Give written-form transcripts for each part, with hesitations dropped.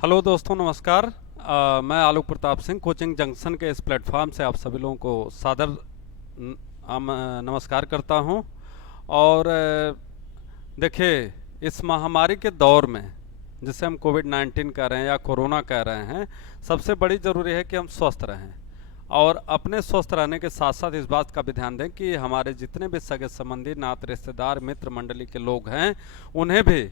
Hello दोस्तों, नमस्कार। मैं आलोक प्रताप सिंह कोचिंग जंक्शन के इस प्लेटफॉर्म से आप सभी लोगों को सादर नमस्कार करता हूं। और देखिए, इस महामारी के दौर में जिसे हम कोविड-19 कह रहे हैं या कोरोना कह रहे हैं, सबसे बड़ी ज़रूरी है कि हम स्वस्थ रहें और अपने स्वस्थ रहने के साथ साथ इस बात का भी ध्यान दें कि हमारे जितने भी सगे संबंधी, नाते रिश्तेदार, मित्र मंडली के लोग हैं, उन्हें भी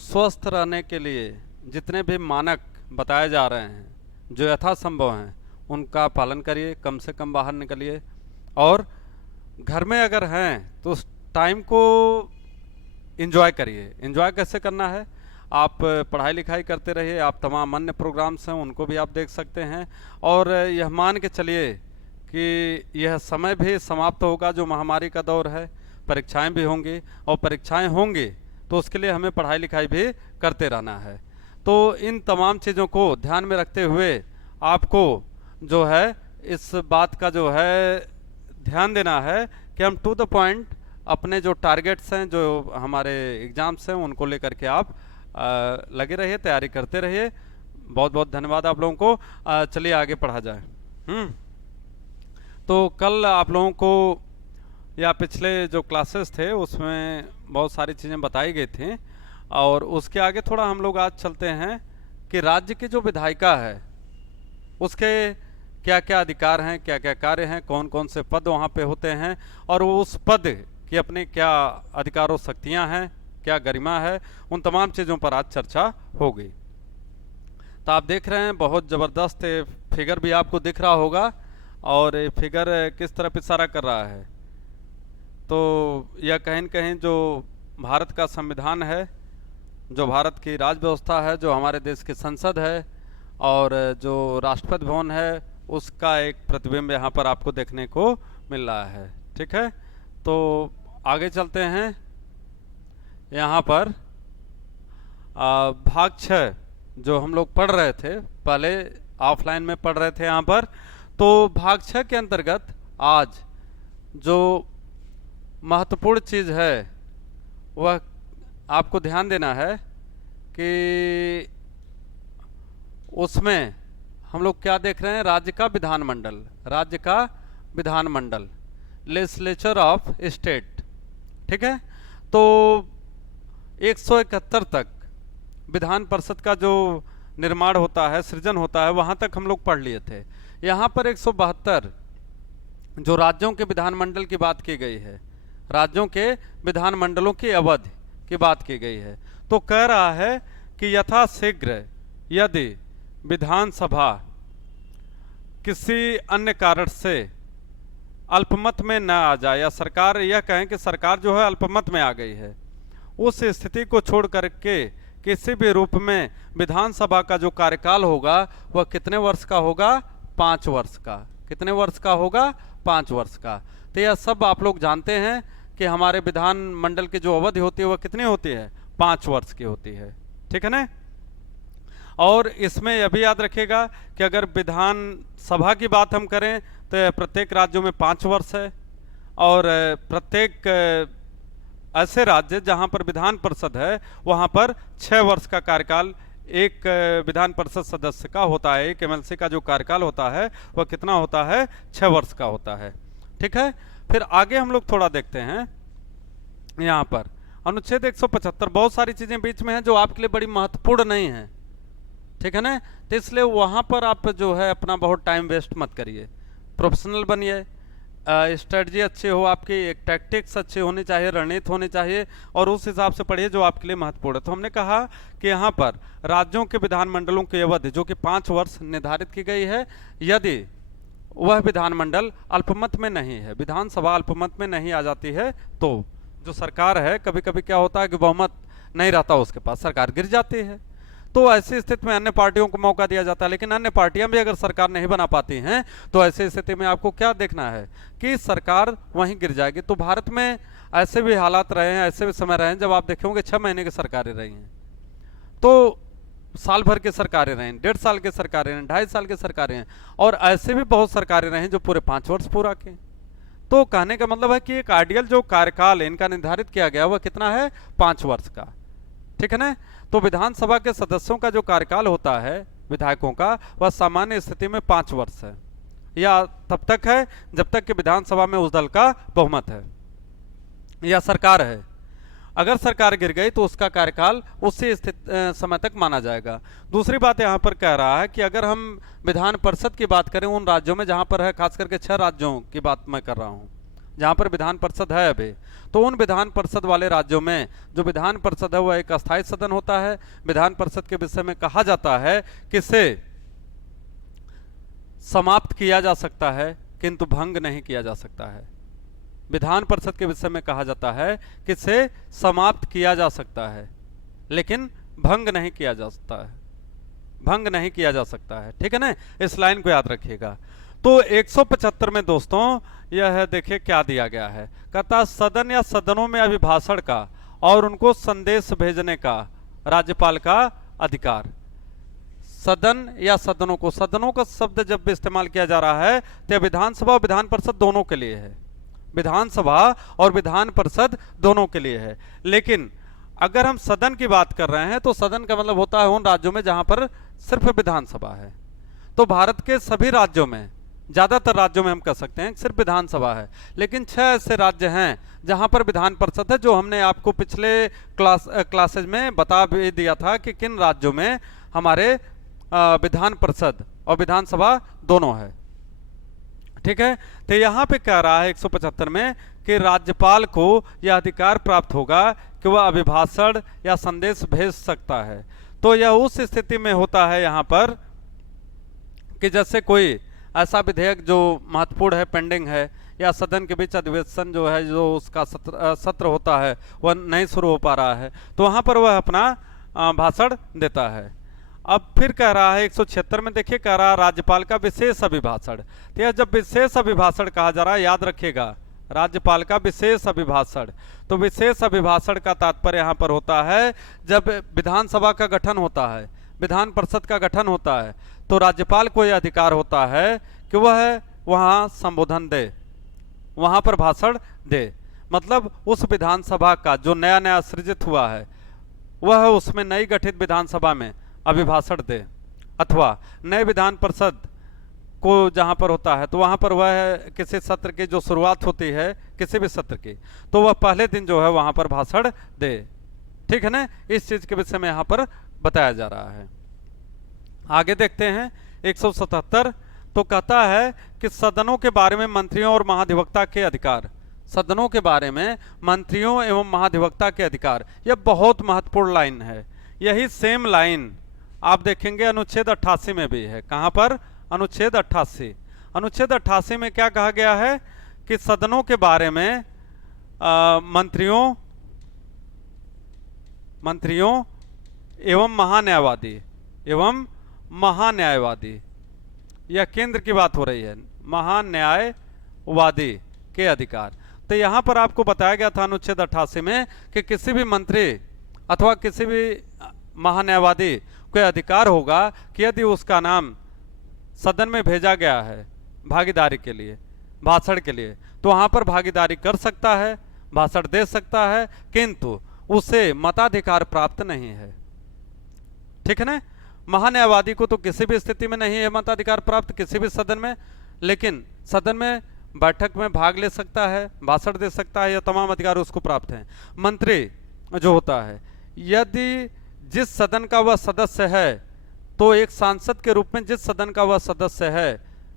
स्वस्थ रहने के लिए जितने भी मानक बताए जा रहे हैं, जो यथासंभव हैं, उनका पालन करिए। कम से कम बाहर निकलिए और घर में अगर हैं तो उस टाइम को एंजॉय करिए। एंजॉय कैसे करना है? आप पढ़ाई लिखाई करते रहिए, आप तमाम अन्य प्रोग्राम्स हैं उनको भी आप देख सकते हैं। और यह मान के चलिए कि यह समय भी समाप्त होगा, जो महामारी का दौर है। परीक्षाएं भी होंगी और परीक्षाएं होंगी तो उसके लिए हमें पढ़ाई लिखाई भी करते रहना है। तो इन तमाम चीज़ों को ध्यान में रखते हुए आपको जो है इस बात का जो है ध्यान देना है कि हम टू द पॉइंट अपने जो टारगेट्स हैं, जो हमारे एग्ज़ाम्स हैं, उनको लेकर के आप लगे रहिए, तैयारी करते रहिए। बहुत बहुत धन्यवाद आप लोगों को। चलिए आगे पढ़ा जाए। तो कल आप लोगों को या पिछले जो क्लासेस थे उसमें बहुत सारी चीज़ें बताई गई थी और उसके आगे थोड़ा हम लोग आज चलते हैं कि राज्य की जो विधायिका है उसके क्या क्या अधिकार हैं, क्या क्या कार्य हैं, कौन कौन से पद वहाँ पे होते हैं और वो उस पद की अपने क्या अधिकार और शक्तियाँ हैं, क्या गरिमा है, उन तमाम चीज़ों पर आज चर्चा होगी। तो आप देख रहे हैं बहुत ज़बरदस्त फिगर भी आपको दिख रहा होगा और ये फिगर किस तरफ इशारा कर रहा है। तो यह कहीं न कहीं जो भारत का संविधान है, जो भारत की राज व्यवस्था है, जो हमारे देश की संसद है और जो राष्ट्रपति भवन है, उसका एक प्रतिबिंब यहाँ पर आपको देखने को मिल रहा है। ठीक है, तो आगे चलते हैं। यहाँ पर भाग 6 जो हम लोग पढ़ रहे थे, पहले ऑफलाइन में पढ़ रहे थे यहाँ पर, तो भाग 6 के अंतर्गत आज जो महत्वपूर्ण चीज़ है वह आपको ध्यान देना है कि उसमें हम लोग क्या देख रहे हैं। राज्य का विधानमंडल, राज्य का विधानमंडल, लेजिस्लेचर ऑफ स्टेट। ठीक है, तो 171 तक विधान परिषद का जो निर्माण होता है, सृजन होता है, वहां तक हम लोग पढ़ लिए थे। यहाँ पर 172 जो राज्यों के विधानमंडल की बात की गई है, राज्यों के विधानमंडलों की अवधि की बात की गई है। तो कह रहा है कि यथाशीघ्र यदि विधानसभा किसी अन्य कारण से अल्पमत में न आ जाए या सरकार यह कहें कि सरकार जो है अल्पमत में आ गई है, उस स्थिति को छोड़ करके किसी भी रूप में विधानसभा का जो कार्यकाल होगा वह कितने वर्ष का होगा? 5 वर्ष का। कितने वर्ष का होगा? 5 वर्ष का। तो यह सब आप लोग जानते हैं कि हमारे विधानमंडल की जो अवधि होती है वह कितनी होती है? 5 वर्ष की होती है। ठीक है ना? और इसमें यह भी याद रखिएगा कि अगर विधानसभा की बात हम करें तो प्रत्येक राज्यों में 5 वर्ष है और प्रत्येक ऐसे राज्य जहां पर विधान परिषद है वहां पर 6 वर्ष का कार्यकाल एक विधान परिषद सदस्य का होता है। एक एमएलसी का जो कार्यकाल होता है वह कितना होता है? 6 वर्ष का होता है। ठीक है, फिर आगे हम लोग थोड़ा देखते हैं। यहाँ पर अनुच्छेद 175, बहुत सारी चीजें बीच में हैं जो आपके लिए बड़ी महत्वपूर्ण नहीं है। ठीक है ना? तो इसलिए वहां पर आप जो है अपना बहुत टाइम वेस्ट मत करिए, प्रोफेशनल बनिए, स्ट्रेटजी अच्छी हो आपकी, एक टैक्टिक्स अच्छी होनी चाहिए, रणनीति होनी चाहिए और उस हिसाब से पढ़िए जो आपके लिए महत्वपूर्ण है। तो हमने कहा कि यहाँ पर राज्यों के विधानमंडलों की अवधि जो कि 5 वर्ष निर्धारित की गई है, यदि वह विधानमंडल अल्पमत में नहीं है, विधानसभा अल्पमत में नहीं आ जाती है, तो जो सरकार है, कभी कभी क्या होता है कि बहुमत नहीं रहता उसके पास, सरकार गिर जाती है। तो ऐसी स्थिति में अन्य पार्टियों को मौका दिया जाता है, लेकिन अन्य पार्टियां भी अगर सरकार नहीं बना पाती हैं तो ऐसी स्थिति में आपको क्या देखना है कि सरकार वहीं गिर जाएगी। तो भारत में ऐसे भी हालात रहे हैं, ऐसे भी समय रहे हैं जब आप देखेंगे 6 महीने की सरकारें रही हैं, तो साल भर की सरकारें रही, 1.5 साल की सरकारें हैं, 2.5 साल की सरकारें हैं और ऐसे भी बहुत सरकारें रही जो पूरे 5 वर्ष पूरा की। तो कहने का मतलब है कि एक आइडियल जो कार्यकाल है इनका निर्धारित किया गया वह कितना है? 5 वर्ष का। ठीक है ना। तो विधानसभा के सदस्यों का जो कार्यकाल होता है विधायकों का, वह सामान्य स्थिति में 5 वर्ष है, या तब तक है जब तक कि विधानसभा में उस दल का बहुमत है या सरकार है। अगर सरकार गिर गई तो उसका कार्यकाल उसी समय तक माना जाएगा। दूसरी बात यहाँ पर कह रहा है कि अगर हम विधान परिषद की बात करें उन राज्यों में जहाँ पर है, खास करके 6 राज्यों की बात मैं कर रहा हूँ जहाँ पर विधान परिषद है अभी, तो उन विधान परिषद वाले राज्यों में जो विधान परिषद है वह एक अस्थायी सदन होता है। विधान परिषद के विषय में कहा जाता है कि इसे समाप्त किया जा सकता है किंतु भंग नहीं किया जा सकता है। विधान परिषद के विषय में कहा जाता है कि इसे समाप्त किया जा सकता है लेकिन भंग नहीं किया जा सकता है, भंग नहीं किया जा सकता है। ठीक है ना, इस लाइन को याद रखिएगा। तो 175 में दोस्तों यह है, देखिए क्या दिया गया है, कहता सदन या सदनों में अभिभाषण का और उनको संदेश भेजने का राज्यपाल का अधिकार। सदन या सदनों को, सदनों का शब्द जब भी इस्तेमाल किया जा रहा है तो विधानसभा और विधान परिषद दोनों के लिए है, विधानसभा और विधान परिषद दोनों के लिए है। लेकिन अगर हम सदन की बात कर रहे हैं तो सदन का मतलब होता है उन राज्यों में जहां पर सिर्फ विधानसभा है। तो भारत के सभी राज्यों में, ज्यादातर राज्यों में हम कह सकते हैं सिर्फ विधानसभा है, लेकिन 6 ऐसे राज्य हैं जहां पर विधान परिषद है, जो हमने आपको पिछले क्लासेज में बता भी दिया था कि किन राज्यों में हमारे विधान परिषद और विधानसभा दोनों है। ठीक है, तो यहां पे कह रहा है 175 में कि राज्यपाल को यह अधिकार प्राप्त होगा कि वह अभिभाषण या संदेश भेज सकता है। तो यह उस स्थिति में होता है यहां पर कि जैसे कोई ऐसा विधेयक जो महत्वपूर्ण है, पेंडिंग है, या सदन के बीच अधिवेशन जो है, जो उसका सत्र होता है वह नहीं शुरू हो पा रहा है, तो वहां पर वह अपना भाषण देता है। अब फिर कह रहा है 176 में, देखिए कह रहा है राज्यपाल का विशेष अभिभाषण। तो यह जब विशेष अभिभाषण कहा जा रहा है, याद रखिएगा, राज्यपाल का विशेष अभिभाषण, तो विशेष अभिभाषण का तात्पर्य यहाँ पर होता है जब विधानसभा का गठन होता है, विधान परिषद का गठन होता है, तो राज्यपाल को यह अधिकार होता है कि वह वहाँ संबोधन दे, वहाँ पर भाषण दे। मतलब उस विधानसभा का जो नया नया सृजित हुआ है वह उसमें नई गठित विधानसभा में अभिभाषण दे, अथवा नए विधान परिषद को जहां पर होता है तो वहां पर वह किसी सत्र की जो शुरुआत होती है किसी भी सत्र की, तो वह पहले दिन जो है वहां पर भाषण दे। ठीक है ना, इस चीज के विषय में यहां पर बताया जा रहा है। आगे देखते हैं 177, तो कहता है कि सदनों के बारे में मंत्रियों और महाधिवक्ता के अधिकार। सदनों के बारे में मंत्रियों एवं महाधिवक्ता के अधिकार, यह बहुत महत्वपूर्ण लाइन है। यही सेम लाइन आप देखेंगे अनुच्छेद 88 में भी है। कहां पर? अनुच्छेद 88। अनुच्छेद 88 में क्या कहा गया है कि सदनों के बारे में मंत्रियों एवं महान्यायवादी, यह केंद्र की बात हो रही है, महान्यायवादी के अधिकार। तो यहां पर आपको बताया गया था अनुच्छेद 88 में कि किसी भी मंत्री अथवा किसी भी महान्यायवादी को अधिकार होगा कि यदि उसका नाम सदन में भेजा गया है भागीदारी के लिए, भाषण के लिए, तो वहां पर भागीदारी कर सकता है, भाषण दे सकता है, किंतु उसे मताधिकार प्राप्त नहीं है। ठीक है ना, महान्यायवादी को तो किसी भी स्थिति में नहीं है मताधिकार प्राप्त किसी भी सदन में, लेकिन सदन में बैठक में भाग ले सकता है, भाषण दे सकता है, यह तमाम अधिकार उसको प्राप्त हैं। मंत्री जो होता है, यदि जिस सदन का वह सदस्य है, तो एक सांसद के रूप में जिस सदन का वह सदस्य है,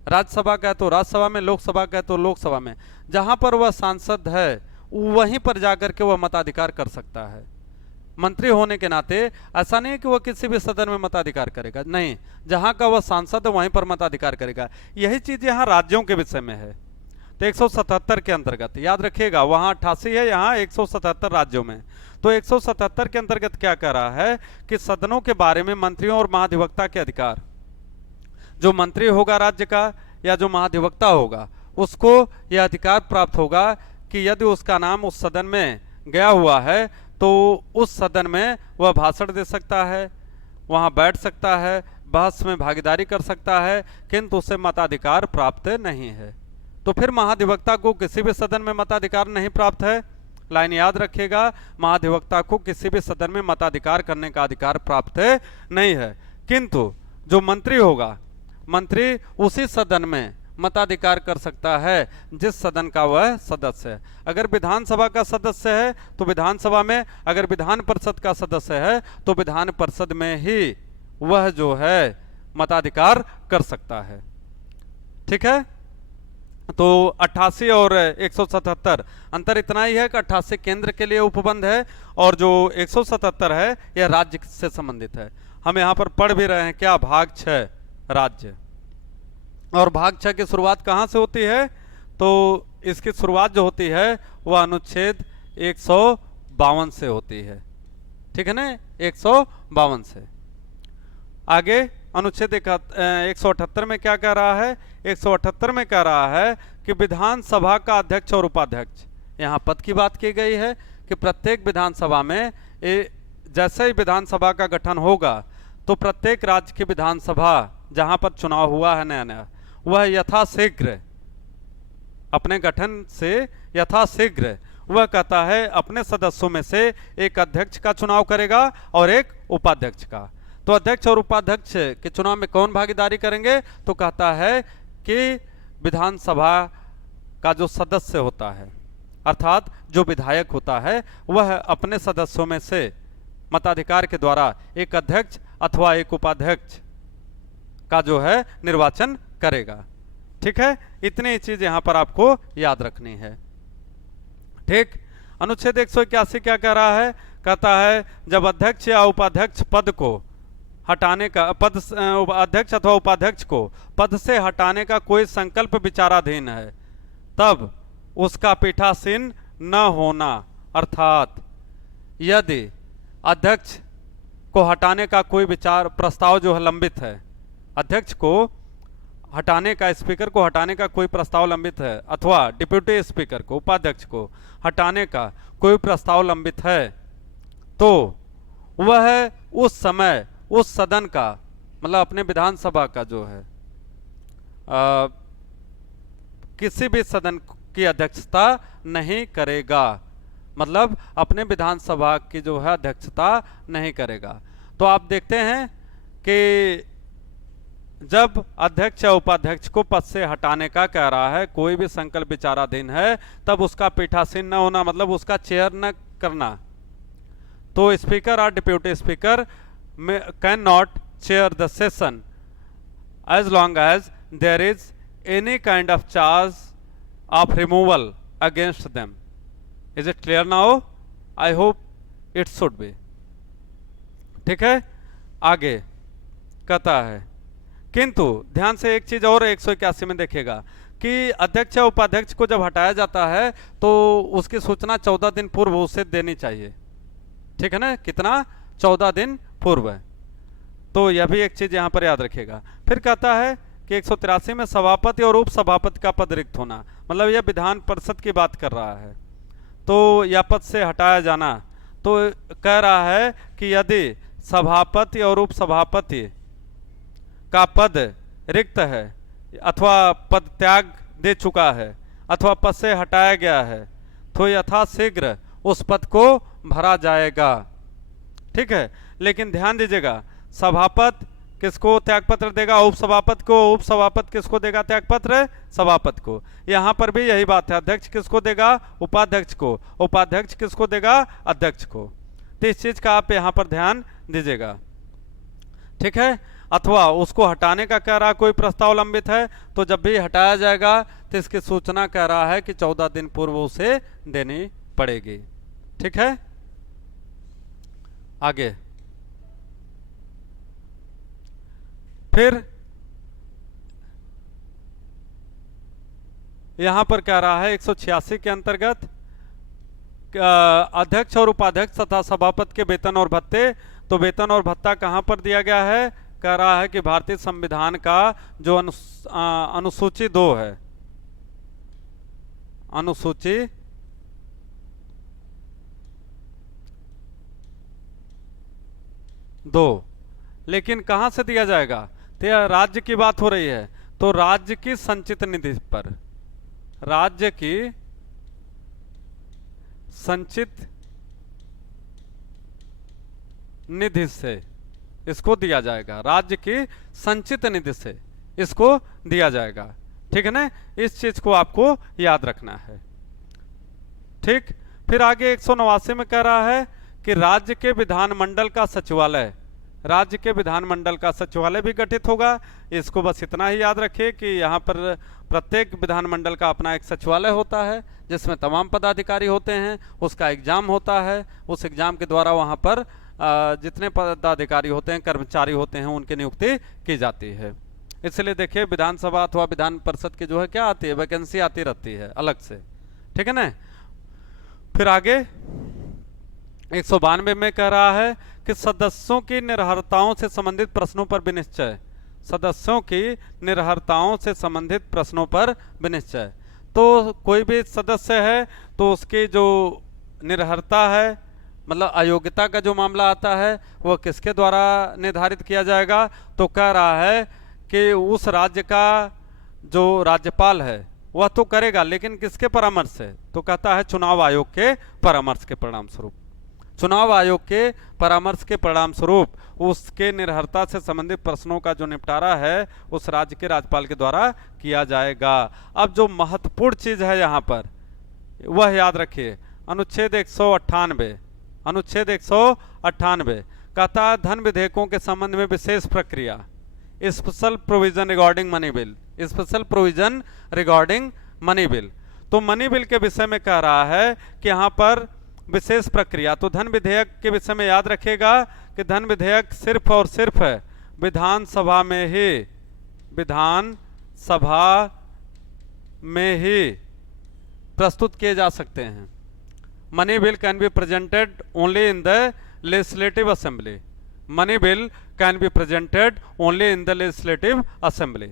राज्यसभा का है तो राज्यसभा में, लोकसभा का है तो लोकसभा में, जहां पर वह सांसद है वहीं पर जाकर के वह मताधिकार कर सकता है। मंत्री होने के नाते ऐसा नहीं है कि वह किसी भी सदन में मताधिकार करेगा, नहीं, जहां का वह सांसद है वहीं पर मताधिकार करेगा। यही चीज यहाँ राज्यों के विषय में है। तो 177 के अंतर्गत याद रखिएगा, वहां 88 है, यहाँ 177 राज्यों में। तो 177 के अंतर्गत क्या कह रहा है कि सदनों के बारे में मंत्रियों और महाधिवक्ता के अधिकार, जो मंत्री होगा राज्य का या जो महाधिवक्ता होगा उसको यह अधिकार प्राप्त होगा कि यदि उसका नाम उस सदन में गया हुआ है तो उस सदन में वह भाषण दे सकता है, वहां बैठ सकता है, बहस में भागीदारी कर सकता है, किंतु उसे मताधिकार प्राप्त नहीं है। तो फिर महाधिवक्ता को किसी भी सदन में मताधिकार नहीं प्राप्त है, लाइन याद रखिएगा, महाधिवक्ता को किसी भी सदन में मताधिकार करने का अधिकार प्राप्त नहीं है, किंतु जो मंत्री होगा, मंत्री उसी सदन में मताधिकार कर सकता है जिस सदन का वह सदस्य है। अगर विधानसभा का सदस्य है तो विधानसभा में, अगर विधान परिषद का सदस्य है तो विधान परिषद में ही वह जो है मताधिकार कर सकता है। ठीक है, तो 88 और 177 अंतर इतना ही है कि 88 केंद्र के लिए उपबंध है और जो 177 है यह राज्य से संबंधित है। हम यहाँ पर पढ़ भी रहे हैं क्या, भाग 6 राज्य, और भाग 6 की शुरुआत कहाँ से होती है, तो इसकी शुरुआत जो होती है वह अनुच्छेद 152 से होती है। ठीक है ना, 152 से। आगे अनुच्छेद 178 में क्या कह रहा है, 178 में कह रहा है कि विधानसभा का अध्यक्ष और उपाध्यक्ष, यहाँ पद की बात की गई है कि प्रत्येक विधानसभा में जैसे ही विधानसभा का गठन होगा तो प्रत्येक राज्य की विधानसभा जहां पर चुनाव हुआ है नया नया, वह यथाशीघ्र अपने गठन से यथाशीघ्र वह कहता है अपने सदस्यों में से एक अध्यक्ष का चुनाव करेगा और एक उपाध्यक्ष का। तो अध्यक्ष और उपाध्यक्ष के चुनाव में कौन भागीदारी करेंगे, तो कहता है कि विधानसभा का जो सदस्य होता है अर्थात जो विधायक होता है वह अपने सदस्यों में से मताधिकार के द्वारा एक अध्यक्ष अथवा एक उपाध्यक्ष का जो है निर्वाचन करेगा। ठीक है, इतनी चीज यहां पर आपको याद रखनी है। ठीक, अनुच्छेद 181 क्या कह रहा है, कहता है जब अध्यक्ष या उपाध्यक्ष पद को हटाने का अध्यक्ष अथवा उपाध्यक्ष को पद से हटाने का कोई संकल्प विचाराधीन है तब उसका पीठासीन न होना, अर्थात यदि अध्यक्ष को हटाने का कोई विचार प्रस्ताव जो है लंबित है, अध्यक्ष को हटाने का, स्पीकर को हटाने का कोई प्रस्ताव लंबित है अथवा डिप्यूटी स्पीकर को, उपाध्यक्ष को हटाने का कोई प्रस्ताव लंबित है, तो वह उस समय उस सदन का, मतलब अपने विधानसभा का जो है किसी भी सदन की अध्यक्षता नहीं करेगा, मतलब अपने विधानसभा की जो है अध्यक्षता नहीं करेगा। तो आप देखते हैं कि जब अध्यक्ष या उपाध्यक्ष को पद से हटाने का कह रहा है, कोई भी संकल्प विचाराधीन है, तब उसका पीठासीन न होना, मतलब उसका चेयर न करना। तो स्पीकर और deputy speaker can not chair the session as long as there is any kind of charge of removal against them. Is it clear now? I hope it should be. ठीक है, आगे कहता है किंतु ध्यान से एक चीज और 181 में देखेगा कि अध्यक्ष या उपाध्यक्ष को जब हटाया जाता है तो उसकी सूचना 14 दिन पूर्व उसे देनी चाहिए। ठीक है ना, कितना, 14 दिन पूर्व है। तो यह भी एक चीज यहां पर याद रखिएगा। फिर कहता है कि 183 में सभापति और उप सभापति का पद रिक्त होना, मतलब यह विधान परिषद की बात कर रहा है, तो यह पद से हटाया जाना। तो कह रहा है कि यदि सभापति और उप सभापति का पद रिक्त है अथवा पद त्याग दे चुका है अथवा पद से हटाया गया है तो यथाशीघ्र उस पद को भरा जाएगा। ठीक है, लेकिन ध्यान दीजिएगा, सभापति किसको त्यागपत्र देगा, उपसभापति को, उपसभापति किसको देगा त्यागपत्र, सभापति को। यहां पर भी यही बात है, अध्यक्ष किसको देगा, उपाध्यक्ष को, उपाध्यक्ष किसको देगा, अध्यक्ष को। तो इस चीज का आप यहां पर ध्यान दीजिएगा। ठीक है, अथवा उसको हटाने का कह रहा कोई प्रस्ताव लंबित है, तो जब भी हटाया जाएगा तो इसकी सूचना कह रहा है कि 14 दिन पूर्व उसे देनी पड़ेगी। ठीक है, आगे फिर यहां पर कह रहा है 186 के अंतर्गत अध्यक्ष और उपाध्यक्ष तथा सभापति के वेतन और भत्ते। तो वेतन और भत्ता कहां पर दिया गया है, कह रहा है कि भारतीय संविधान का जो अनुसूची 2 है, अनुसूची 2, लेकिन कहां से दिया जाएगा, तो यह राज्य की बात हो रही है, तो राज्य की संचित निधि पर, राज्य की संचित निधि से इसको दिया जाएगा, राज्य की संचित निधि से इसको दिया जाएगा। ठीक है ना, इस चीज को आपको याद रखना है। ठीक, फिर आगे 189 में कह रहा है कि राज्य के विधानमंडल का सचिवालय, राज्य के विधानमंडल का सचिवालय भी गठित होगा। इसको बस इतना ही याद रखिए कि यहाँ पर प्रत्येक विधानमंडल का अपना एक सचिवालय होता है जिसमें तमाम पदाधिकारी होते हैं, उसका एग्जाम होता है, उस एग्जाम के द्वारा वहाँ पर जितने पदाधिकारी होते हैं, कर्मचारी होते हैं, उनकी नियुक्ति की जाती है। इसलिए देखिए विधानसभा अथवा विधान परिषद की जो है क्या आती है, वैकेंसी आती रहती है अलग से। ठीक है ना, फिर आगे 192 में कह रहा है कि सदस्यों की निर्भरताओं से संबंधित प्रश्नों पर विनिश्चय, सदस्यों की निर्भरताओं से संबंधित प्रश्नों पर विनिश्चय। तो कोई भी सदस्य है तो उसकी जो निर्भरता है, मतलब अयोग्यता का जो मामला आता है, वह किसके द्वारा निर्धारित किया जाएगा? तो कह रहा है कि उस राज्य का जो राज्यपाल है वह तो करेगा, लेकिन किसके परामर्श से? तो कहता है चुनाव आयोग के परामर्श के परिणाम स्वरूप, चुनाव आयोग के परामर्श के परिणाम स्वरूप उसके निर्भरता से संबंधित प्रश्नों का जो निपटारा है उस राज्य के राज्यपाल के द्वारा किया जाएगा। अब जो महत्वपूर्ण चीज है यहाँ पर वह याद रखिए, अनुच्छेद 198, अनुच्छेद 198 कहता है धन विधेयकों के संबंध में विशेष प्रक्रिया, special provision regarding money bill, special provision regarding money bill. तो मनी बिल के विषय में कह रहा है कि यहाँ पर विशेष प्रक्रिया, तो धन विधेयक के विषय में याद रखिएगा कि धन विधेयक सिर्फ और सिर्फ विधानसभा में ही, विधानसभा में ही प्रस्तुत किए जा सकते हैं। Money bill can be presented only in the legislative assembly, money bill can be presented only in the legislative assembly,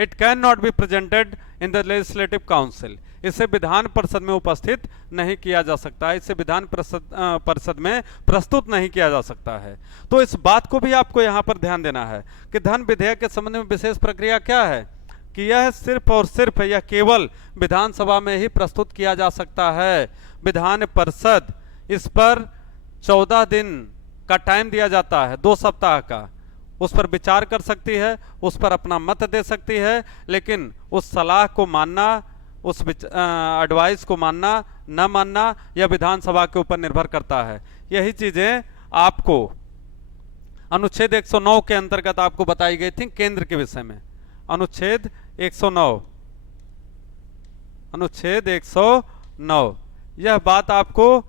it can not be presented in the legislative council. इसे विधान परिषद में उपस्थित नहीं किया जा सकता है, इसे विधान परिषद में प्रस्तुत नहीं किया जा सकता है। तो इस बात को भी आपको यहाँ पर ध्यान देना है कि धन विधेयक के संबंध में विशेष प्रक्रिया क्या है, कि यह सिर्फ और सिर्फ, यह केवल विधानसभा में ही प्रस्तुत किया जा सकता है। विधान परिषद इस पर 14 दिन का टाइम दिया जाता है, 2 सप्ताह का, उस पर विचार कर सकती है, उस पर अपना मत दे सकती है, लेकिन उस सलाह को मानना, उस एडवाइस को मानना न मानना यह विधानसभा के ऊपर निर्भर करता है। यही चीजें आपको अनुच्छेद 109 के अंतर्गत आपको बताई गई थी केंद्र के विषय में। अनुच्छेद 109, अनुच्छेद 109 यह बात आपको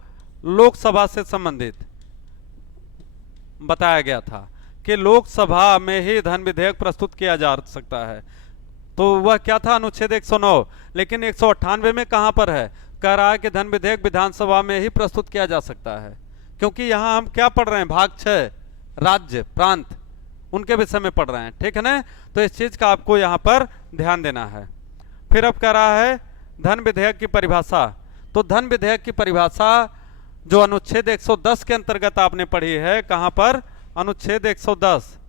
लोकसभा से संबंधित बताया गया था कि लोकसभा में ही धन विधेयक प्रस्तुत किया जा सकता है। तो वह क्या था? अनुच्छेद 109। लेकिन 198 में कहां पर है? कह रहा है कि धन विधेयक विधानसभा में ही प्रस्तुत किया जा सकता है, क्योंकि यहां हम क्या पढ़ रहे हैं? भाग 6 राज्य प्रांत, उनके विषय में पढ़ रहे हैं। ठीक है ना, तो इस चीज का आपको यहां पर ध्यान देना है। फिर अब कह रहा है धन विधेयक की परिभाषा। तो धन विधेयक की परिभाषा जो अनुच्छेद 110 के अंतर्गत आपने पढ़ी है, कहां पर? अनुच्छेद 110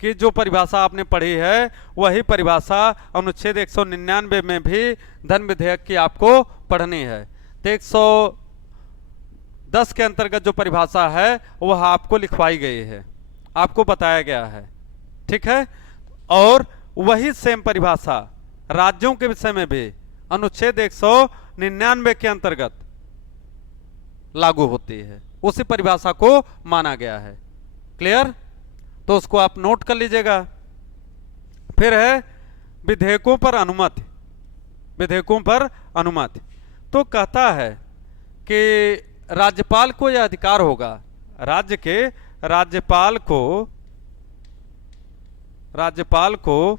की जो परिभाषा आपने पढ़ी है वही परिभाषा अनुच्छेद 199 में भी धन विधेयक की आपको पढ़नी है। तो 110 के अंतर्गत जो परिभाषा है वह आपको लिखवाई गई है, आपको बताया गया है। ठीक है, और वही सेम परिभाषा राज्यों के विषय में भी अनुच्छेद 199 के अंतर्गत लागू होती है, उसी परिभाषा को माना गया है। क्लियर? तो उसको आप नोट कर लीजिएगा। फिर है विधेयकों पर अनुमति, विधेयकों पर अनुमति। तो कहता है कि राज्यपाल को यह अधिकार होगा, राज्य के राज्यपाल को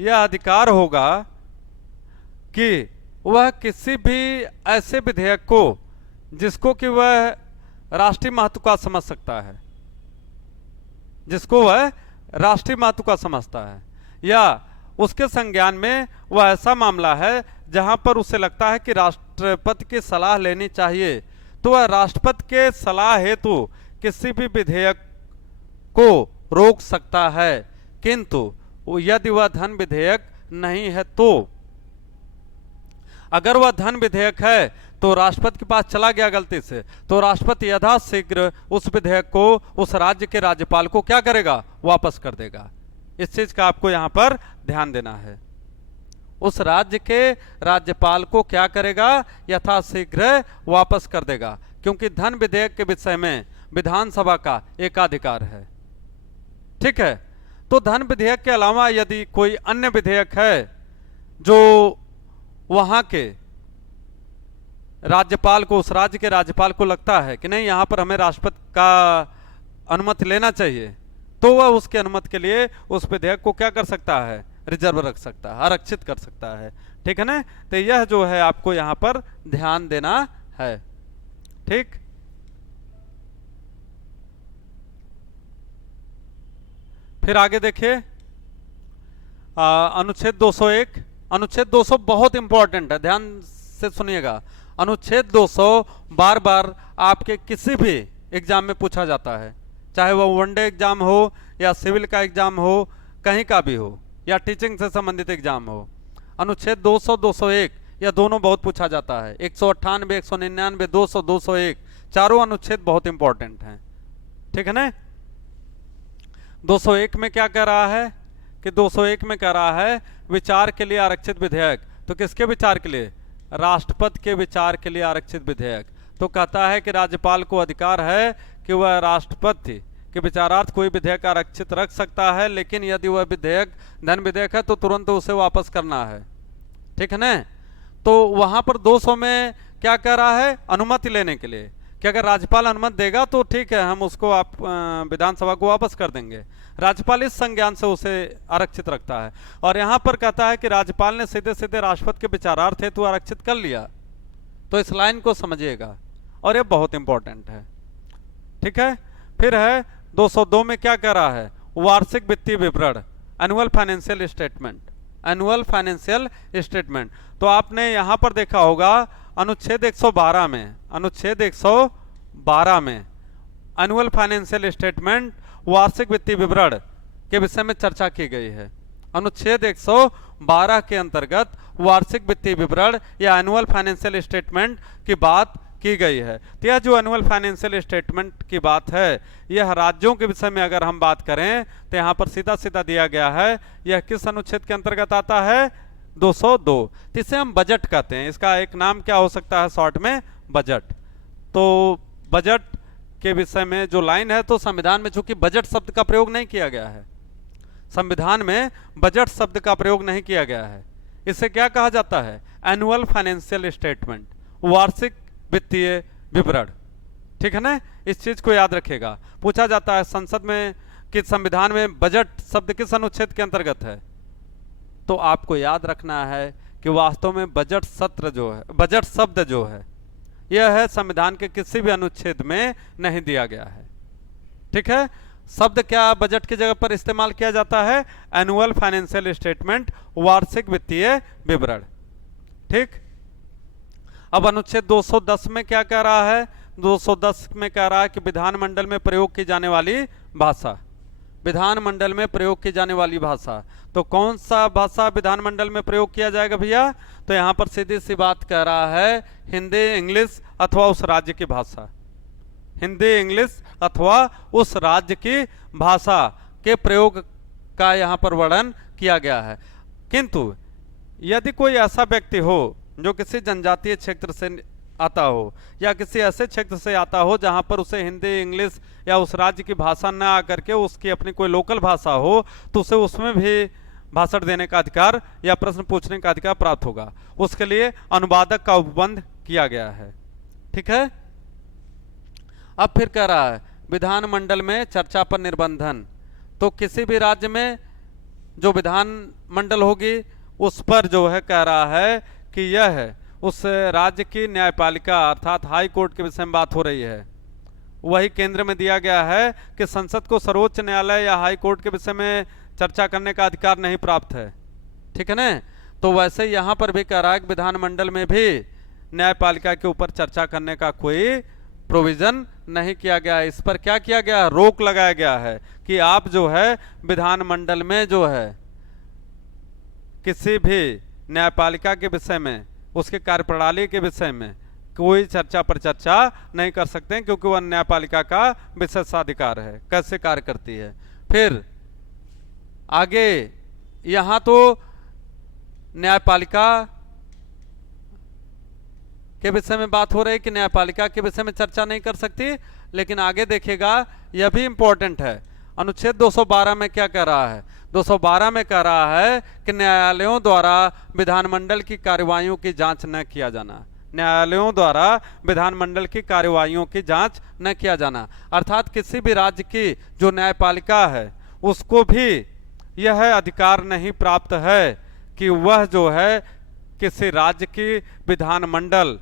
यह अधिकार होगा कि वह किसी भी ऐसे विधेयक को जिसको कि वह राष्ट्रीय महत्व का समझ सकता है, जिसको वह राष्ट्रीय महत्व का समझता है, या उसके संज्ञान में वह ऐसा मामला है जहां पर उसे लगता है कि राष्ट्रपति की सलाह लेनी चाहिए, तो वह राष्ट्रपति के सलाह हेतु किसी भी विधेयक को रोक सकता है। किंतु यदि वह धन विधेयक नहीं है तो अगर वह धन विधेयक है तो राष्ट्रपति के पास चला गया गलती से, तो राष्ट्रपति यथाशीघ्र उस विधेयक को उस राज्य के राज्यपाल को क्या करेगा, वापस कर देगा। इस चीज का आपको यहां पर ध्यान देना है। उस राज्य के राज्यपाल को क्या करेगा, यथाशीघ्र वापस कर देगा, क्योंकि धन विधेयक के विषय में विधानसभा का एकाधिकार है। ठीक है, तो धन विधेयक के अलावा यदि कोई अन्य विधेयक है जो वहां के राज्यपाल को, उस राज्य के राज्यपाल को लगता है कि नहीं यहां पर हमें राष्ट्रपति का अनुमति लेना चाहिए, तो वह उसके अनुमति के लिए उस विधेयक को क्या कर सकता है, रिजर्व रख सकता है, आरक्षित कर सकता है। ठीक है ना, तो यह जो है आपको यहां पर ध्यान देना है। ठीक, फिर आगे देखिए अनुच्छेद 201। अनुच्छेद 200 बहुत इंपॉर्टेंट है, ध्यान से सुनिएगा। अनुच्छेद 200 बार बार आपके किसी भी एग्जाम में पूछा जाता है, चाहे वह वनडे एग्जाम हो या सिविल का एग्जाम हो, कहीं का भी हो, या टीचिंग से संबंधित एग्जाम हो। अनुच्छेद 200, 201 यह दोनों बहुत पूछा जाता है। 198, 199, 200, 201 चारों अनुच्छेद बहुत इंपॉर्टेंट हैं। ठीक है ना। 201 में क्या कह रहा है कि 201 में कह रहा है विचार के लिए आरक्षित विधेयक। तो किसके विचार के लिए, राष्ट्रपति के विचार के लिए आरक्षित विधेयक। तो कहता है कि राज्यपाल को अधिकार है कि वह राष्ट्रपति के विचारार्थ कोई विधेयक आरक्षित रख सकता है, लेकिन यदि वह विधेयक धन विधेयक है तो तुरंत उसे वापस करना है। ठीक है ना। तो वहां पर 200 में क्या कह रहा है, अनुमति लेने के लिए कि अगर राज्यपाल अनुमति देगा तो ठीक है, हम उसको आप विधानसभा को वापस कर देंगे। राज्यपाल इस संज्ञान से उसे आरक्षित रखता है। और यहां पर कहता है कि राज्यपाल ने सीधे सीधे राष्ट्रपति के विचारार्थ हेतु आरक्षित कर लिया। तो इस लाइन को समझिएगा और ये बहुत इंपॉर्टेंट है। ठीक है। फिर है 202 में क्या कह रहा है, वार्षिक वित्तीय विवरण, annual financial statement. Annual financial statement तो आपने यहां पर देखा होगा अनुच्छेद 112 में, अनुच्छेद 112 में एनुअल फाइनेंशियल स्टेटमेंट, वार्षिक वित्तीय विवरण के विषय में चर्चा की गई है। अनुच्छेद 112 के अंतर्गत वार्षिक वित्तीय विवरण या एनुअल फाइनेंशियल स्टेटमेंट की बात की गई है। तो यह जो एनुअल फाइनेंशियल स्टेटमेंट की बात है, यह राज्यों के विषय में अगर हम बात करें तो यहां पर सीधा सीधा दिया गया है। यह किस अनुच्छेद के अंतर्गत आता है, 202। जिसे हम बजट कहते हैं। इसका एक नाम क्या हो सकता है शॉर्ट में, बजट। तो बजट के विषय में जो लाइन है, तो संविधान में चूंकि बजट शब्द का प्रयोग नहीं किया गया है, संविधान में बजट शब्द का प्रयोग नहीं किया गया है, इसे क्या कहा जाता है, एनुअल फाइनेंशियल स्टेटमेंट, वार्षिक वित्तीय विवरण। ठीक है ना। इस चीज को याद रखिएगा। पूछा जाता है संसद में कि संविधान में बजट शब्द किस अनुच्छेद के अंतर्गत है, तो आपको याद रखना है कि वास्तव में बजट सत्र जो है, बजट शब्द जो है, यह है संविधान के किसी भी अनुच्छेद में नहीं दिया गया है। ठीक है। शब्द क्या बजट की जगह पर इस्तेमाल किया जाता है, एनुअल फाइनेंशियल स्टेटमेंट, वार्षिक वित्तीय विवरण। ठीक। अब अनुच्छेद 210 में क्या कह रहा है, 210 में कह रहा है कि विधानमंडल में प्रयोग की जाने वाली भाषा, विधानमंडल में प्रयोग की जाने वाली भाषा। तो कौन सा भाषा विधानमंडल में प्रयोग किया जाएगा भैया, तो यहां पर सीधी सी बात कह रहा है हिंदी, इंग्लिश अथवा उस राज्य की भाषा, हिंदी, इंग्लिश अथवा उस राज्य की भाषा के प्रयोग का यहां पर वर्णन किया गया है। किंतु यदि कोई ऐसा व्यक्ति हो जो किसी जनजातीय क्षेत्र से आता हो या किसी ऐसे क्षेत्र से आता हो जहां पर उसे हिंदी, इंग्लिश या उस राज्य की भाषा न आकर के उसकी अपनी कोई लोकल भाषा हो, तो उसे उसमें भी भाषण देने का अधिकार या प्रश्न पूछने का अधिकार प्राप्त होगा। उसके लिए अनुवादक का उपबंध किया गया है। ठीक है। अब फिर कह रहा है विधानमंडल में चर्चा पर निर्बंधन। तो किसी भी राज्य में जो विधानमंडल होगी उस पर जो है कह रहा है कि यह है उस राज्य की न्यायपालिका अर्थात हाई कोर्ट के विषय में बात हो रही है। वही केंद्र में दिया गया है कि संसद को सर्वोच्च न्यायालय या हाई कोर्ट के विषय में चर्चा करने का अधिकार नहीं प्राप्त है। ठीक है ना। तो वैसे यहां पर भी कह रहा है कि विधानमंडल में भी न्यायपालिका के ऊपर चर्चा करने का कोई प्रोविजन नहीं किया गया है। इस पर क्या किया गया, रोक लगाया गया है कि आप जो है विधानमंडल में जो है किसी भी न्यायपालिका के विषय में उसके कार्यप्रणाली के विषय में कोई चर्चा पर चर्चा नहीं कर सकते हैं, क्योंकि वह न्यायपालिका का विशेषाधिकार है, कैसे कार्य करती है। फिर आगे यहां तो न्यायपालिका के विषय में बात हो रही है कि न्यायपालिका के विषय में चर्चा नहीं कर सकती, लेकिन आगे देखिएगा यह भी इंपॉर्टेंट है। अनुच्छेद 212 में क्या कह रहा है? 212 में कह रहा है कि न्यायालयों द्वारा विधानमंडल की कार्यवाहियों की जांच न किया जाना। न्यायालयों द्वारा विधानमंडल की कार्यवाहियों की जांच न किया जाना, अर्थात किसी भी राज्य की जो न्यायपालिका है उसको भी यह अधिकार नहीं प्राप्त है कि वह जो है किसी राज्य की विधानमंडल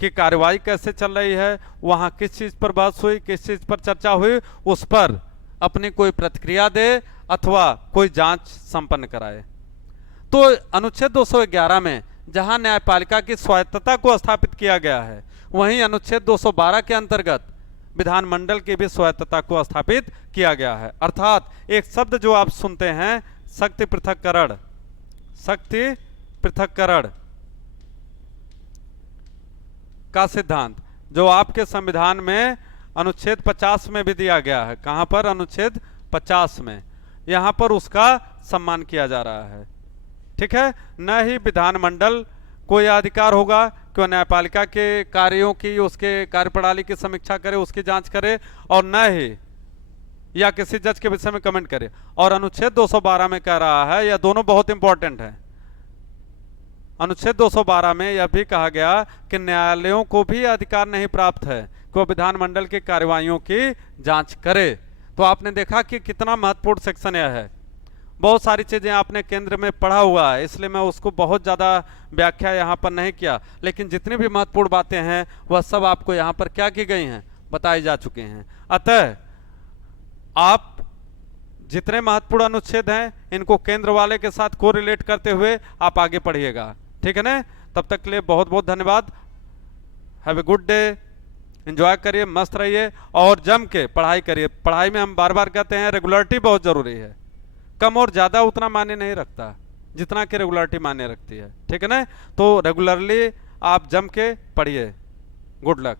की कार्यवाही कैसे चल रही है, वहां किस चीज पर बहस हुई, किस चीज पर चर्चा हुई, उस पर अपनी कोई प्रतिक्रिया दे अथवा कोई जांच संपन्न कराए। तो अनुच्छेद 211 में जहां न्यायपालिका की स्वायत्तता को स्थापित किया गया है, वहीं अनुच्छेद 212 के अंतर्गत विधानमंडल की भी स्वायत्तता को स्थापित किया गया है। अर्थात एक शब्द जो आप सुनते हैं, शक्ति पृथक्करण, शक्ति पृथक्करण का सिद्धांत, जो आपके संविधान में अनुच्छेद 50 में भी दिया गया है। कहां पर? अनुच्छेद 50 में। यहां पर उसका सम्मान किया जा रहा है। ठीक है, न ही विधानमंडल को यह अधिकार होगा कि वह न्यायपालिका के कार्यों की, उसके कार्यप्रणाली की समीक्षा करे, उसकी जांच करे, और न ही या किसी जज के विषय में कमेंट करे। और अनुच्छेद 212 में कह रहा है, यह दोनों बहुत इंपॉर्टेंट है। अनुच्छेद 212 में यह भी कहा गया कि न्यायालयों को भी अधिकार नहीं प्राप्त है कि वह विधानमंडल की कार्यवाहियों की जांच करे। तो आपने देखा कि कितना महत्वपूर्ण सेक्शन यह है। बहुत सारी चीजें आपने केंद्र में पढ़ा हुआ है, इसलिए मैं उसको बहुत ज्यादा व्याख्या यहाँ पर नहीं किया, लेकिन जितनी भी महत्वपूर्ण बातें हैं वह सब आपको यहाँ पर क्या की गई हैं, बताई जा चुकी हैं। अतः आप जितने महत्वपूर्ण अनुच्छेद हैं इनको केंद्र वाले के साथ कोरिलेट करते हुए आप आगे पढ़िएगा। ठीक है ना? तब तक के लिए बहुत बहुत धन्यवाद। Have a good day, enjoy करिए, मस्त रहिए और जम के पढ़ाई करिए। पढ़ाई में हम बार बार कहते हैं रेगुलरिटी बहुत जरूरी है। कम और ज्यादा उतना मायने नहीं रखता जितना कि रेगुलरिटी मायने रखती है। ठीक है ना? तो रेगुलरली आप जम के पढ़िए। Good luck.